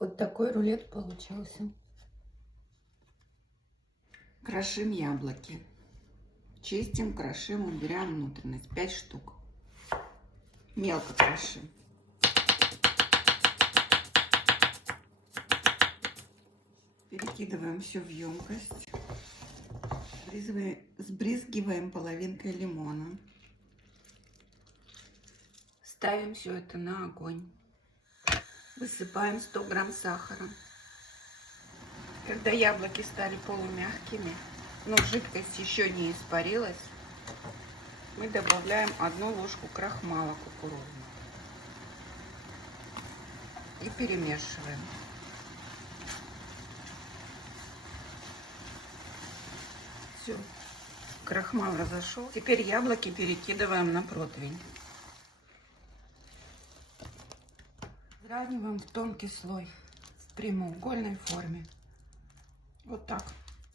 Вот такой рулет получился. Крошим яблоки. Чистим, крошим, убираем внутренность. 5 штук. Мелко крошим. Перекидываем все в емкость. Сбрызгиваем половинкой лимона. Ставим все это на огонь. Высыпаем 100 грамм сахара. Когда яблоки стали полумягкими, но жидкость еще не испарилась, мы добавляем 1 ложку крахмала кукурузного и перемешиваем. Все, крахмал разошел. Теперь яблоки перекидываем на противень. Сравниваем в тонкий слой в прямоугольной форме. Вот так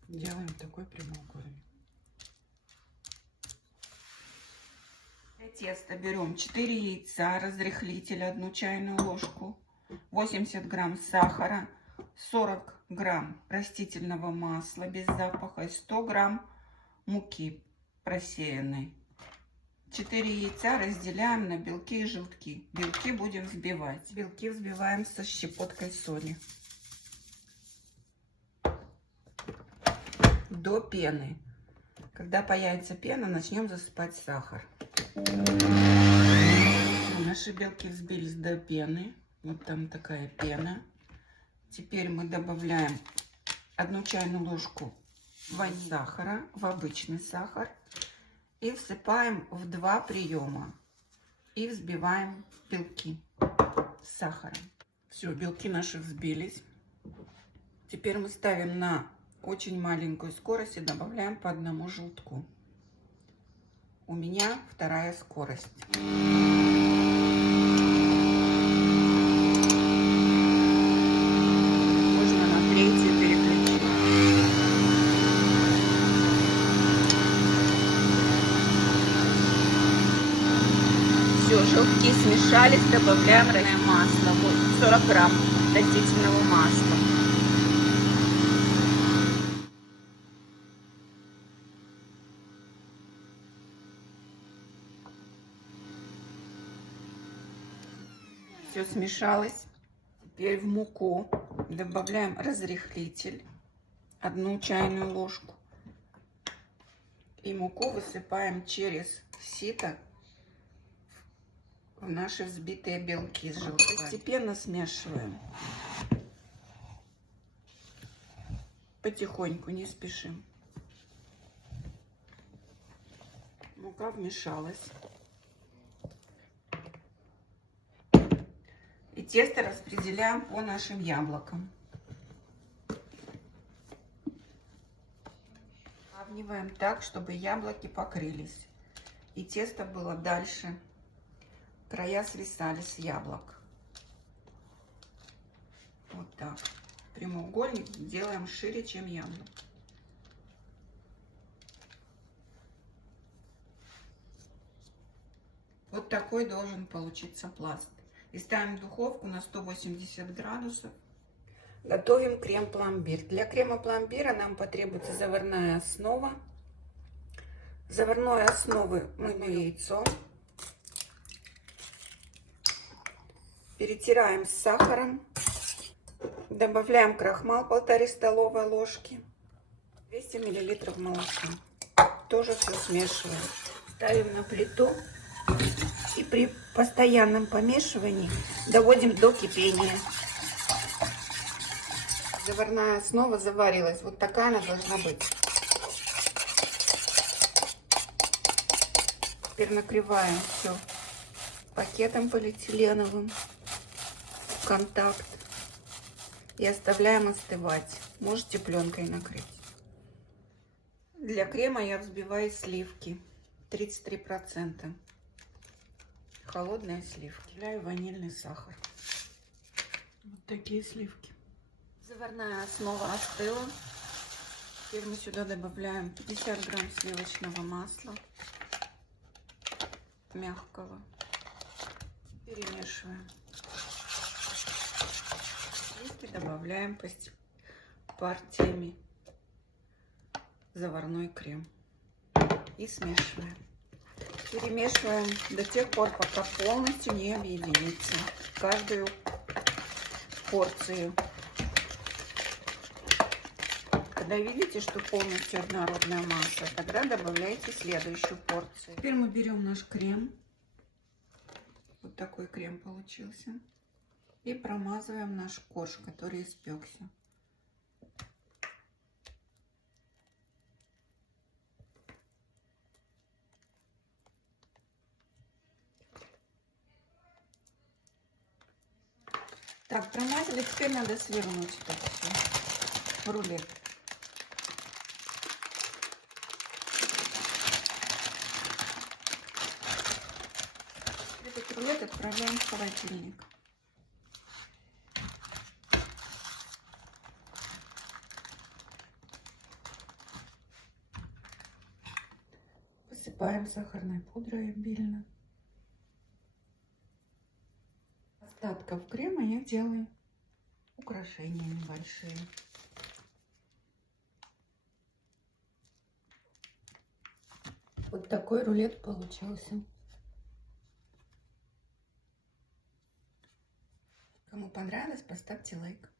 делаем такой прямоугольник. Для теста берем 4 яйца, разрыхлитель 1 чайную ложку, 80 грамм сахара, 40 грамм растительного масла без запаха и 100 грамм муки просеянной. 4 яйца разделяем на белки и желтки. Белки будем взбивать. Белки взбиваем со щепоткой соли. До пены. Когда появится пена, начнем засыпать сахар. Наши белки взбились до пены. Вот там такая пена. Теперь мы добавляем 1 чайную ложку сахара в обычный сахар. И всыпаем в 2 приема. И взбиваем белки с сахаром. Все, белки наши взбились. Теперь мы ставим на очень маленькую скорость и добавляем по 1 желтку. У меня 2-я скорость. Можно на 3-ю переключить. Все, желтки смешались, добавляем масло. Вот 40 грамм растительного масла. Все смешалось. Теперь в муку добавляем разрыхлитель 1 чайную ложку. И муку высыпаем через сито в наши взбитые белки с желтками. Постепенно смешиваем. Потихоньку, не спешим. Мука вмешалась. И тесто распределяем по нашим яблокам. Сравниваем так, чтобы яблоки покрылись. И тесто было дальше. Края свисали с яблок. Вот так. Прямоугольник делаем шире, чем яблоко. Вот такой должен получиться пласт. И ставим в духовку на 180 градусов. Готовим крем-пломбир. Для крема-пломбира нам потребуется заварная основа. Заварной основы мы берем яйцо. Перетираем с сахаром. Добавляем крахмал 1,5 столовой ложки. 200 мл молока. Тоже все смешиваем. Ставим на плиту. И при постоянном помешивании доводим до кипения. Заварная основа заварилась. Вот такая она должна быть. Теперь накрываем все пакетом полиэтиленовым в контакт. И оставляем остывать. Можете пленкой накрыть. Для крема я взбиваю сливки. 33%. Холодные сливки. Добавляю ванильный сахар. Вот такие сливки. Заварная основа остыла. Теперь мы сюда добавляем 50 грамм сливочного масла. Мягкого. Перемешиваем. добавляем партиями заварной крем и смешиваем. Перемешиваем до тех пор, пока полностью не объединится каждую порцию. Когда видите, что полностью однородная масса, тогда добавляйте следующую порцию. Теперь мы берем наш крем. Вот такой крем получился. И промазываем наш корж, который испекся. Так, промазали, теперь надо свернуть это все в рулет. Этот рулет отправляем в холодильник. Посыпаем сахарной пудрой обильно. Остатков крема я делаю украшения небольшие. Вот такой рулет получился. Кому понравилось, поставьте лайк.